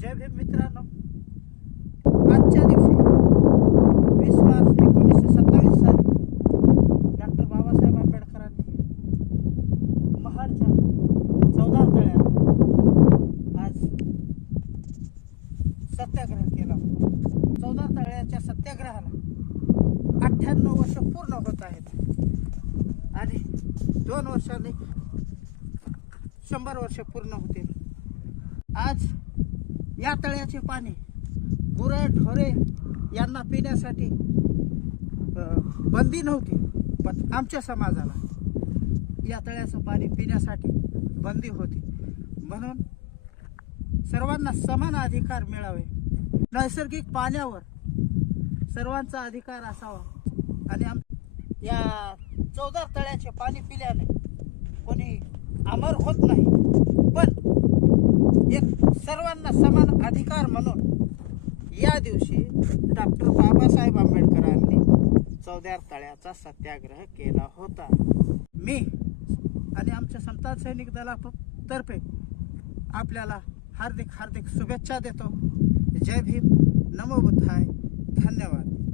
जय भीम मित्रांनो, आजच्या दिवशी 20 मार्च 1927 साली डॉक्टर बाबासाहेब आंबेडकरांनी महाडच्या 14 तळ्यात आज सत्याग्रह केला होता. 14 तळ्याच्या सत्याग्रहाला 98 वर्ष पूर्ण होत आहेत आणि 2 वर्षांनी 100 वर्ष पूर्ण होतील. आज या तळ्याचे पाणी गुरे ढोरे यांना पिण्यासाठी बंदी नव्हती, पण आमच्या समाजाला या तळ्याचं पाणी पिण्यासाठी बंदी होती. म्हणून सर्वांना समान अधिकार मिळावे, नैसर्गिक पाण्यावर सर्वांचा अधिकार असावा आणि या 14 तळ्याचे पाणी पिल्याने कोणी अमर होत नाही, पण एक सर्वांना समान अधिकार म्हणून या दिवशी डॉक्टर बाबासाहेब आंबेडकरांनी 14 तळ्याचा सत्याग्रह केला होता. मी आणि आमच्या समता सैनिक दलातर्फे आपल्याला हार्दिक शुभेच्छा देतो. जय भीम, नमो बुद्धाय, धन्यवाद.